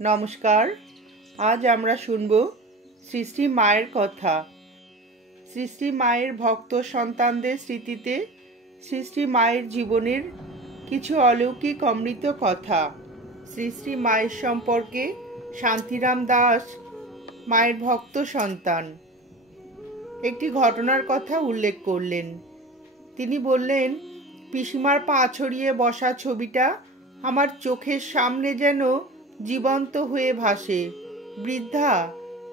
नमस्कार। आज आमरा शुनबो श्री श्री मायेर कथा। श्री श्री मायेर भक्त सन्तानदेर स्मृतिते श्री श्री मायेर जीवनेर किछु अलौकिक अमृत कथा। श्री श्री मायेर सम्पर्के शांतिराम दास मायेर भक्त सन्तान एकटी घटनार कथा उल्लेख करलेन। तिनि बोललेन, पिसीमार पा छड़िए बसा छबिटा आमार चोखेर सामने जेन जीवंत हुए भासे। बृद्धा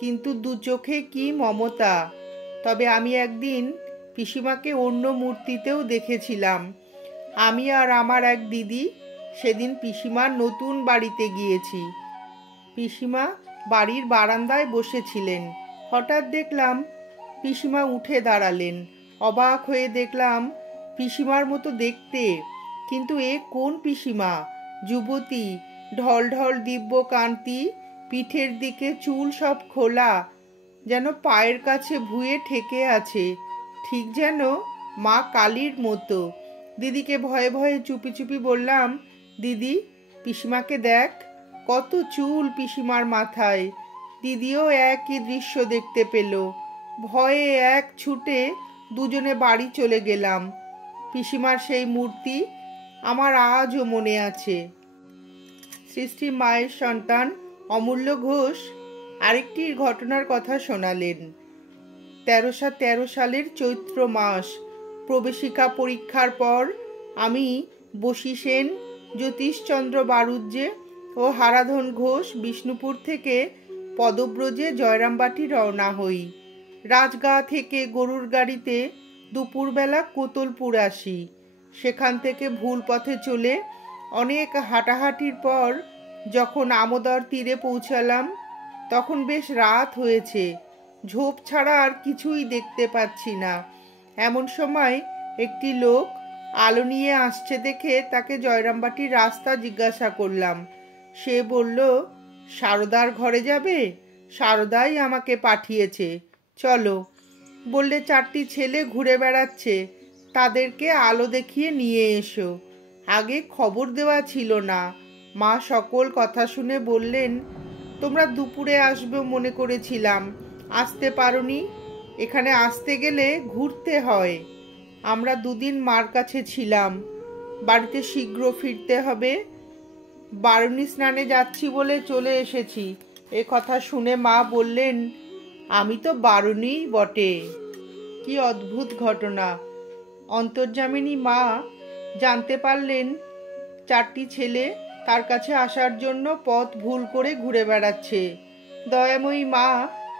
किन्तु दु चोखे की ममता। तबे आमी एकदिन पिसीमाके अन्य मूर्तितेও देखेছিলাম। आमी आर आमार एक दिदी सेदिन पिसीमार नतून बाड़ीते गिয়েছি। पिसीमा बाड़ीर बारान्दाय बसेছিলেন। हठाৎ देखलाम पिसीमा उठे दाड़ालेन। अबाक हये देखलाम पिसीमार मतो देखते, किन्तु ए कोन पिसीमा? युवती, ढल ढल दिव्य कांति, पीठेर दिके चूल सब खोला, जेन पायेर काछे भुए ठेके आछे, ठीक जेन मा कालीर मतो। दिदीके भये भये चुपी चुपी बोललाम, दिदी पिसीमाके देख, कत चूल पिसीमार माथाय। दिदिओ एकई दृश्य देखते पेल। भये एक छुटे दुजने बाड़ी चले गेलाम। पिसीमार सेई मूर्ति आमार आजो मने आछे। श्री श्री मायेर सन्तान अमूल्य घोष आरेकटी घटनार कथा शोनालेन। 1313 सालेर चैत्र मास, प्रवेशिका परीक्षार पर आमी बशी सेन, ज्योतिषचंद्र बारुज्ये और हाराधन घोष विष्णुपुर थेके पदब्रजे जयरामबाटी रওনা हई। राजगा थेके गरुर गाड़ीते दुपुरबेला कोतलपुर आसि। सेखान थेके भूल पथे चले अनेक हाटाहाटिर पर जखन आमोदार तीरे पौंछालाम तखन बेश रात हयेछे। झोप छाड़ा आर किछुई देखते पाচ্ছি ना। एमन समय एकटी लोक आलो निये आसছে देखे ताके जयरामबाटिर रास्ता जिज्ञासा करलाम। से बोलल, शारदार घरे जाबे? शारदाई आमाके पाठिয়েছে, चलो। बोलले, चारटी छेले घुरे बेड़ाচ্ছে, तादेरके आलो देखिए निये एसो। आगे खबर देवा छिलो ना। मा सकल कथा शुने बोललेन, तोमरा दुपुरे आसबे मने करेछिलाम, आसते पारोनी। एखाने आसते गेले घुरते हय। आमरा दुदिन मार काछे छिलाम, बाड़ीते शीघ्र फिरते हबे। बारुणी स्नाने जाচ্ছি बोले चले एसेছি। ए कथा शुने मा बोललेन, आमी तो बारुणी बटे। कि अद्भुत घटना। अंतर्जामिनी मा जानते पारलेन चारटी छेले तार काछे आसार जोन्नो पथ भूल करे घुरे बेड़ाচ্ছে। दयामयी मा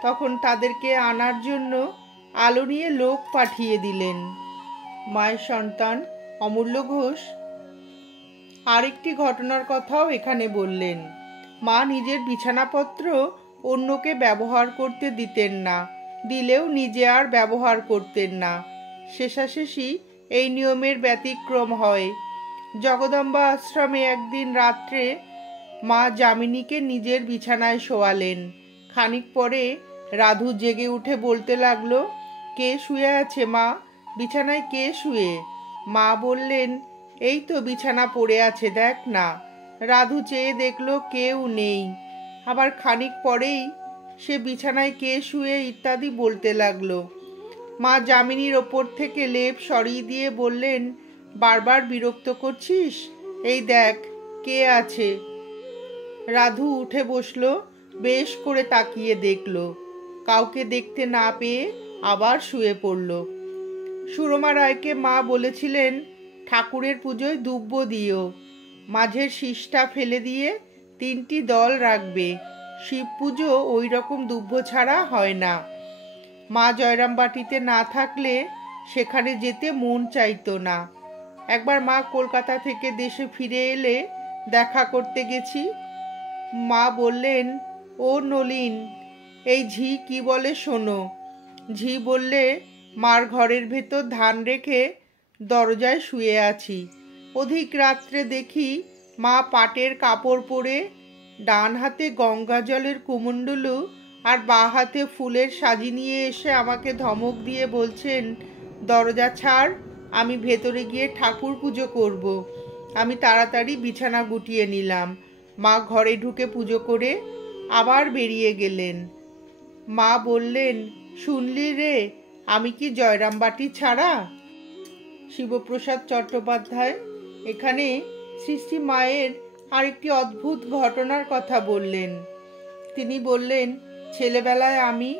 तखन तादेरके आनार जोन्नो आलो निये लोक पाठिये दिलेन। मायेर सन्तान अमूल्य घोष आरेकटी घटनार कथाओ एखाने बोललेन। मा निजेर बिछानापत्र अन्यके व्यवहार करते दितेन ना, दिलेও निजे आर व्यवहार करतेन ना। शेषाशेषी এই নিয়মের ব্যতিক্রম হয়। জগদম্বা আশ্রমে একদিন রাত্রে মা যামিনীকে নিজের বিছানায় শোয়ালেন। খানিক পরে রাধু জেগে উঠে বলতে লাগলো, কে শুয়ে আছে মা? বিছানায় কে শুয়ে? মা বললেন, এই তো বিছানা পড়ে আছে, দেখ না। রাধু চেয়ে দেখলো কেউ নেই। আবার খানিক পরেই সে বিছানায় কে শুয়ে ইত্যাদি বলতে লাগলো। মা যামিনীর ওপর থেকে লেপ সরিয়ে দিয়ে বললেন, বারবার বিরক্ত করছিস? এই দেখ কে আছে। রাধু উঠে বসলো, বেশ করে তাকিয়ে দেখলো। কাউকে দেখতে না পেয়ে আবার শুয়ে পড়ল। সুরমা রায়কে মা বলেছিলেন, ঠাকুরের পুজোয় দুব্য দিও, মাঝের শীষটা ফেলে দিয়ে 3টি দল রাখবে। শিব পুজো ওই রকম দুব্য ছাড়া হয় না। মা জয়রামবাটিতে না থাকলে সেখানে যেতে মন চাইতো না। একবার মা কলকাতা থেকে দেশে ফিরে এলে দেখা করতে গেছি। মা বললেন, ও নলিন, এই ঝি কি বলে শোনো। ঝি বললে, মার ঘরের ভেতর ধান রেখে দরজায় শুয়ে আছি। অধিক রাত্রে দেখি মা পাটের কাপড় পরে ডান হাতে গঙ্গা জলের কুমণ্ডলু আর বা হাতে ফুলের সাজি নিয়ে এসে আমাকে ধমক দিয়ে বলছেন, দরজা ছাড়, আমি ভেতরে গিয়ে ঠাকুর পুজো করব। আমি তাড়াতাড়ি বিছানা গুটিয়ে নিলাম। মা ঘরে ঢুকে পুজো করে আবার বেরিয়ে গেলেন। মা বললেন, শুনলি রে, আমি কি জয়রামবাটি ছাড়া? শিবপ্রসাদ চট্টোপাধ্যায় এখানে সৃষ্টি মায়ের আরেকটি অদ্ভুত ঘটনার কথা বললেন। তিনি বললেন, ছেলেবেলায় আমি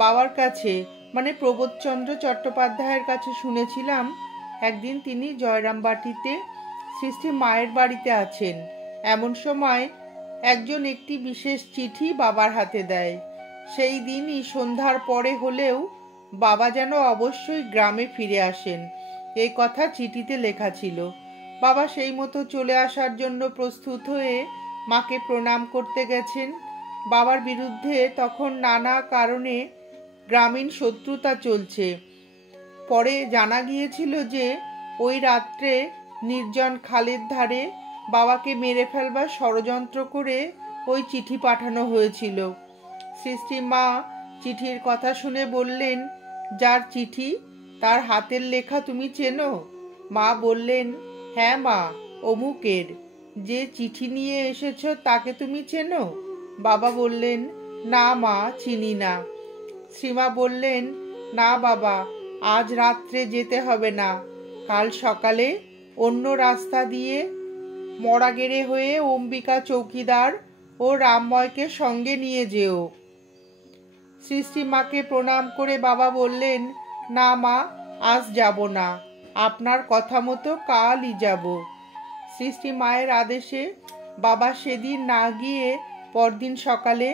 বাবার কাছে মানে প্রবোধচন্দ্র চট্টোপাধ্যায়ের কাছে শুনেছিলাম একদিন তিনি জয়রামবাটিতে সৃষ্টি মায়ের বাড়িতে আছেন। এমন সময় একজন একটি বিশেষ চিঠি বাবার হাতে দেয়। সেই দিনই সন্ধ্যার পরে হলেও বাবা যেন অবশ্যই গ্রামে ফিরে আসেন, এই কথা চিঠিতে লেখা ছিল। বাবা সেই মতো চলে আসার জন্য প্রস্তুত হয়ে মাকে প্রণাম করতে গেছেন। বাবার বিরুদ্ধে তখন নানা কারণে গ্রামীণ শত্রুতা চলছে। পরে জানা গিয়েছিল যে ওই রাত্রে নির্জন খালের ধারে বাবাকে মেরে ফেলবার ষড়যন্ত্র করে ওই চিঠি পাঠানো হয়েছিল। সৃষ্টি মা চিঠির কথা শুনে বললেন, যার চিঠি তার হাতের লেখা তুমি চেনো? মা বললেন, হ্যাঁ মা, অমুকের। যে চিঠি নিয়ে এসেছ তাকে তুমি চেনো? বাবা বললেন, না মা, চিনি না। শ্রীমা বললেন, না বাবা, আজ রাত্রে যেতে হবে না, কাল সকালে অন্য রাস্তা দিয়ে মরাগেড়ে হয়ে অম্বিকা চৌকিদার ও রামময়কে সঙ্গে নিয়ে যেও। সৃষ্টি মাকে প্রণাম করে বাবা বললেন, না মা, আজ যাব না, আপনার কথা মতো কালই যাব। সৃষ্টি মায়ের আদেশে বাবা সেদিন না গিয়ে পরদিন সকালে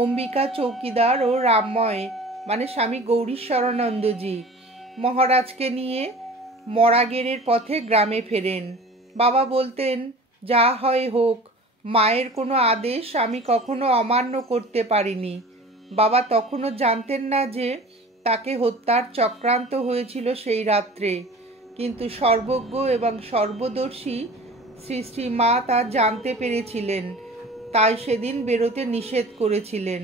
অম্বিকা চৌকিদার ও রামময় মানে স্বামী গৌরীশ্বরানন্দজি মহারাজকে নিয়ে মরাগেড়ের পথে গ্রামে ফেরেন। বাবা বলতেন, যা হয় হোক, মায়ের কোনো আদেশ আমি কখনো অমান্য করতে পারিনি। বাবা তখনও জানতেন না যে তাকে হত্যার চক্রান্ত হয়েছিল সেই রাত্রে, কিন্তু সর্বজ্ঞ এবং সর্বদর্শী সৃষ্টি মা তা জানতে পেরেছিলেন, তাই সেদিন বেরোতে নিষেধ করেছিলেন।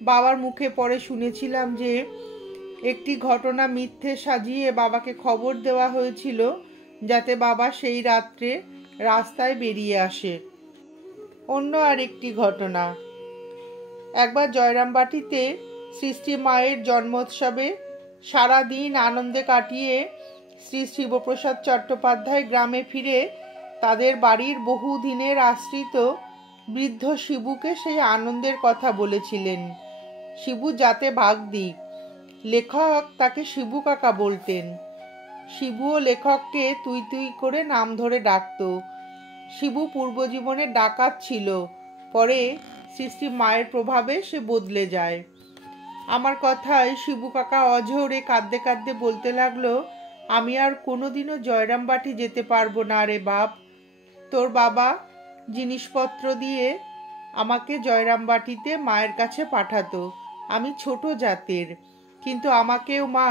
বাবার মুখে পরে শুনেছিলাম যে একটি ঘটনা মিথ্যে সাজিয়ে বাবাকে খবর দেওয়া হয়েছিল যাতে বাবা সেই রাত্রে রাস্তায় বেরিয়ে আসে। অন্য আরেকটি ঘটনা, একবার জয়রামবাটিতে সৃষ্টি মায়ের জন্মোৎসবে সারা দিন আনন্দে কাটিয়ে শ্রী শিবপ্রসাদ চট্টোপাধ্যায় গ্রামে ফিরে তাদের বাড়ির বহুদিনের আশ্রিত বৃদ্ধ শিবুকে সেই আনন্দের কথা বলেছিলেন। শিবু যাতে বাগদি, লেখক তাকে শিবু কাকা বলতেন। শিবুও লেখককে তুই তুই করে নাম ধরে ডাকত। শিবু পূর্বজীবনে ডাকাত ছিল, পরে সৃষ্টি মায়ের প্রভাবে সে বদলে যায়। আমার কথায় শিবু কাকা অঝোরে কাঁদতে কাঁদতে বলতে লাগলো, আমি আর কোনোদিনও জয়রামবাটি যেতে পারবো না রে বাপ। তোর বাবা জিনিসপত্র দিয়ে আমাকে জয়রামবাটিতে মায়ের কাছে পাঠাতো। আমি ছোট জাতের, কিন্তু আমাকেও মা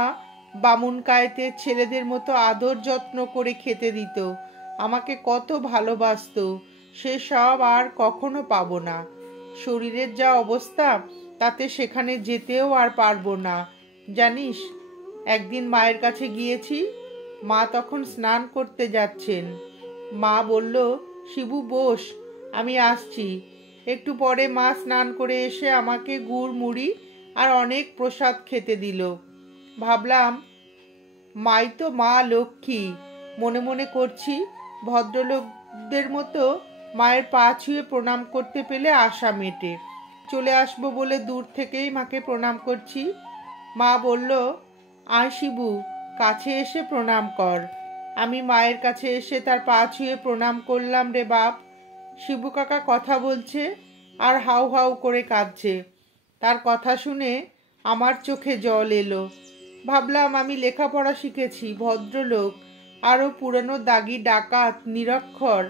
বামুন কায়েতের ছেলেদের মতো আদর যত্ন করে খেতে দিত, আমাকে কত ভালোবাসতো, সে সব আর কখনো পাবো না। শরীরের যা অবস্থা তাতে সেখানে যেতেও আর পারবো না। জানিস, একদিন মায়ের কাছে গিয়েছি, মা তখন স্নান করতে যাচ্ছেন। মা বলল, শিবু বস, আমি আসছি। একটু পরে মা স্নান করে এসে আমাকে গুড় মুড়ি আর অনেক প্রসাদ খেতে দিল। ভাবলাম, মাই তো মা লক্ষ্মী। মনে মনে করছি, ভদ্রলোকদের মতো মায়ের পা ছুঁয়ে প্রণাম করতে পেলে আশা মেটে। চলে আসবো বলে দূর থেকেই মাকে প্রণাম করছি। মা বলল, আয় শিবু, কাছে এসে প্রণাম কর। আমি মায়ের কাছে এসে তার পা ছুঁয়ে প্রণাম করলাম রে বাপ। শিবু কাকা কথা বলছে আর হাউ হাউ করে কাঁদছে। তার কথা শুনে আমার চোখে জল এলো। ভাবলাম, আমি লেখাপড়া শিখেছি, ভদ্রলোক, আরও পুরনো দাগি ডাকাত, নিরক্ষর,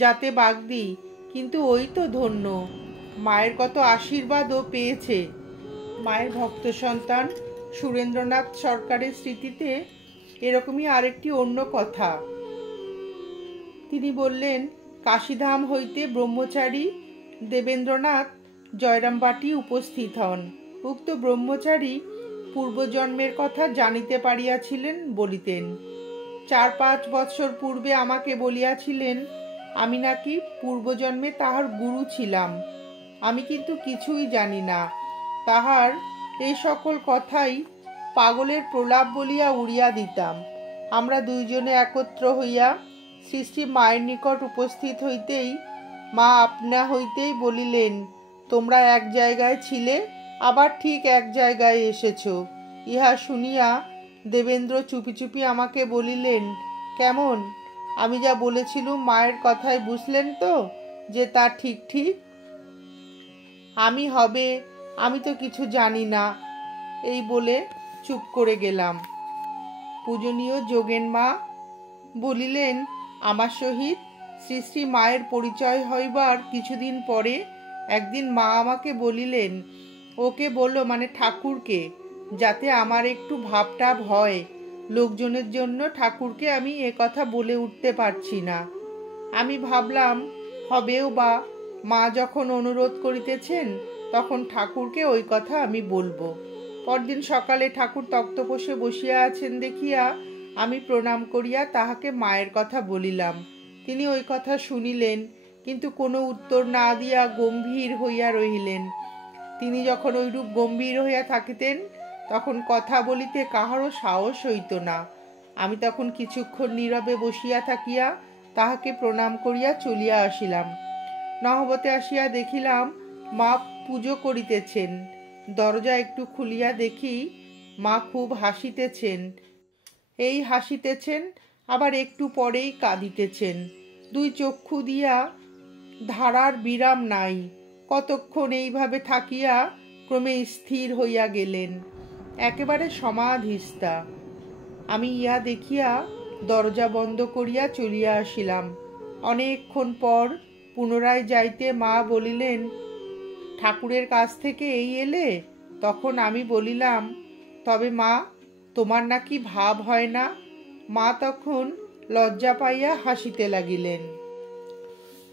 যাতে বাগদি, কিন্তু ওই তো ধন্য, মায়ের কত আশীর্বাদও পেয়েছে। মায়ের ভক্ত সন্তান সুরেন্দ্রনাথ সরকারের স্মৃতিতে এরকমই আরেকটি অন্য কথা। তিনি বললেন, কাশীধাম হইতে ব্রহ্মচারী দেবেন্দ্রনাথ জয়রামবাটি উপস্থিত হন। উক্ত ব্রহ্মচারী পূর্বজন্মের কথা জানিতে পারিয়াছিলেন বলিতেন। 4-5 বৎসর পূর্বে আমাকে বলিয়াছিলেন, আমি নাকি পূর্বজন্মে তাহার গুরু ছিলাম। আমি কিন্তু কিছুই জানি না। তাহার এই সকল কথাই পাগলের প্রলাপ বলিয়া উড়িয়া দিতাম। আমরা দুইজনে একত্র হইয়া শ্রী শ্রী মায়ের নিকট উপস্থিত হইতেই মা আপনা হইতেই বলিলেন, তোমরা এক জায়গায় ছিলে, আবার ঠিক এক জায়গায় এসেছ। ইহা শুনিয়া দেবেন্দ্র চুপি চুপি আমাকে বলিলেন, কেমন, আমি যা বলেছিলুম মায়ের কথায় বুঝলেন তো যে তা ঠিক ঠিক? আমি তো কিছু জানি না, এই বলে চুপ করে গেলাম। পূজনীয় যোগেন মা বলিলেন, আমার সহিত শ্রী শ্রী মায়ের পরিচয় হইবার কিছুদিন পরে একদিন মা আমাকে বলিলেন, ওকে বলল, মানে ঠাকুরকে, যাতে আমার একটু ভাবটাভ হয়। লোকজনের জন্য ঠাকুরকে আমি এ কথা বলে উঠতে পারছি না। আমি ভাবলাম হবেও বা, মা যখন অনুরোধ করিতেছেন তখন ঠাকুরকে ওই কথা আমি বলবো। পরদিন সকালে ঠাকুর তক্তপোষে বসিয়া আছেন দেখিয়া আমি প্রণাম করিয়া তাহাকে মায়ের কথা বলিলাম। তিনি ওই কথা শুনিলেন, কিন্তু কোনো উত্তর না দিয়া গম্ভীর হইয়া রহিলেন। তিনি যখন ওইরূপ গম্ভীর হইয়া থাকিতেন তখন কথা বলিতে কাহারও সাহস হইত না। আমি তখন কিছুক্ষণ নীরবে বসিয়া থাকিয়া তাহাকে প্রণাম করিয়া চলিয়া আসিলাম। নহবতে আসিয়া দেখিলাম মা পুজো করিতেছেন। দরজা একটু খুলিয়া দেখি মা খুব হাসিতেছেন। এই হাসিতেছেন, আবার একটু পরেই কাঁদিতেছেন। দুই চক্ষু দিয়া ধারার বিরাম নাই। কতক্ষণ এইভাবে থাকিয়া ক্রমে স্থির হইয়া গেলেন, একেবারে সমাধিস্থা। আমি ইহা দেখিয়া দরজা বন্ধ করিয়া চলিয়া আসিলাম। অনেকক্ষণ পর পুনরায় যাইতে মা বলিলেন, ঠাকুরের কাছ থেকে এই এলে? তখন আমি বলিলাম, তবে মা, তোমার নাকি ভাব হয় না? মা তখন লজ্জা পাইয়া হাসিতে লাগিলেন।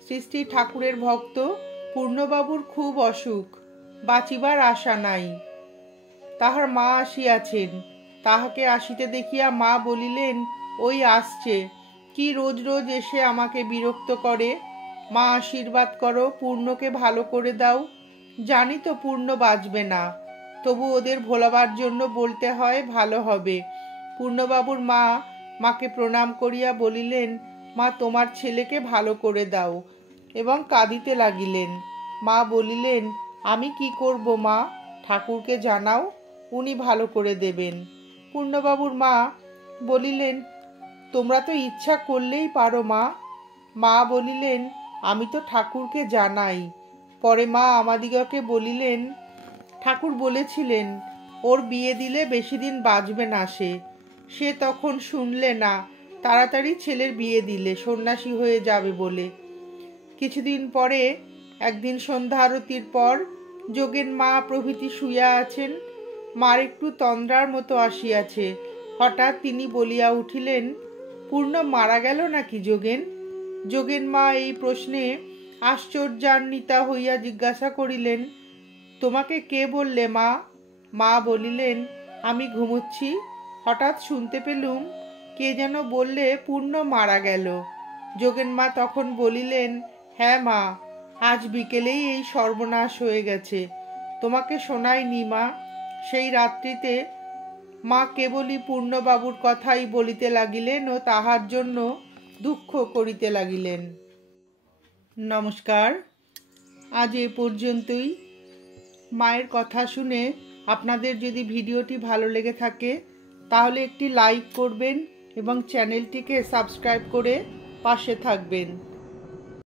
শ্রী শ্রী ঠাকুরের ভক্ত পূর্ণবাবুর খুব অসুখ, বাঁচিবার আশা নাই। তাহার মা আসিয়াছেন। তাহাকে আসিতে দেখিয়া মা বলিলেন, ওই আসছে, কি রোজ রোজ এসে আমাকে বিরক্ত করে। মা আশীর্বাদ করো, পূর্ণকে ভালো করে দাও। জানি তো পূর্ণ বাঁচবে না, তবু ওদের ভোলাবার জন্য বলতে হয়, ভালো হবে। পূর্ণবাবুর মা মাকে প্রণাম করিয়া বলিলেন, মা তোমার ছেলেকে ভালো করে দাও, এবং কাঁদিতে লাগিলেন। মা বলিলেন, আমি কি করব মা, ঠাকুরকে জানাও, উনি ভালো করে দেবেন। পূর্ণবাবুর মা বলিলেন, তোমরা তো ইচ্ছা করলেই পারো মা। মা বলিলেন, আমি তো ঠাকুরকে জানাই। পরে মা আমাদিগকে বলিলেন, ঠাকুর বলেছিলেন ওর বিয়ে দিলে বেশি দিন বাঁচবে না সে তখন শুনলে না, তাড়াতাড়ি ছেলের বিয়ে দিলে সন্ন্যাসী হয়ে যাবে বলে। কিছুদিন পরে একদিন সন্ধ্যা আরতির পর যোগেন মা প্রভৃতি শুইয়া আছেন। মার একটু তন্দ্রার মতো আসিয়াছে। হঠাৎ তিনি বলিয়া উঠিলেন, পূর্ণ মারা গেল নাকি যোগেন? যোগেন মা এই প্রশ্নে আশ্চর্যান্বিতা হইয়া জিজ্ঞাসা করিলেন, তোমাকে কে বললে মা? মা বলিলেন, আমি ঘুমুচ্ছি, হঠাৎ শুনতে পেলুম কে যেন বললে পূর্ণ মারা গেল। যোগেন মা তখন বলিলেন, হ্যাঁ মা, আজ বিকেলেই এই সর্বনাশ হয়ে গেছে। তোমাকে শোনায়নি মা? সেই রাত্রিতে মা কেবলই পূর্ণবাবুর কথাই বলিতে লাগিলেন ও তাহার জন্য দুঃখ করিতে লাগিলেন। নমস্কার, আজ এ পর্যন্তই। মায়ের কথা শুনে আপনাদের যদি ভিডিওটি ভালো লেগে থাকে তাহলে একটি লাইক করবেন এবং চ্যানেলটিকে সাবস্ক্রাইব করে পাশে থাকবেন।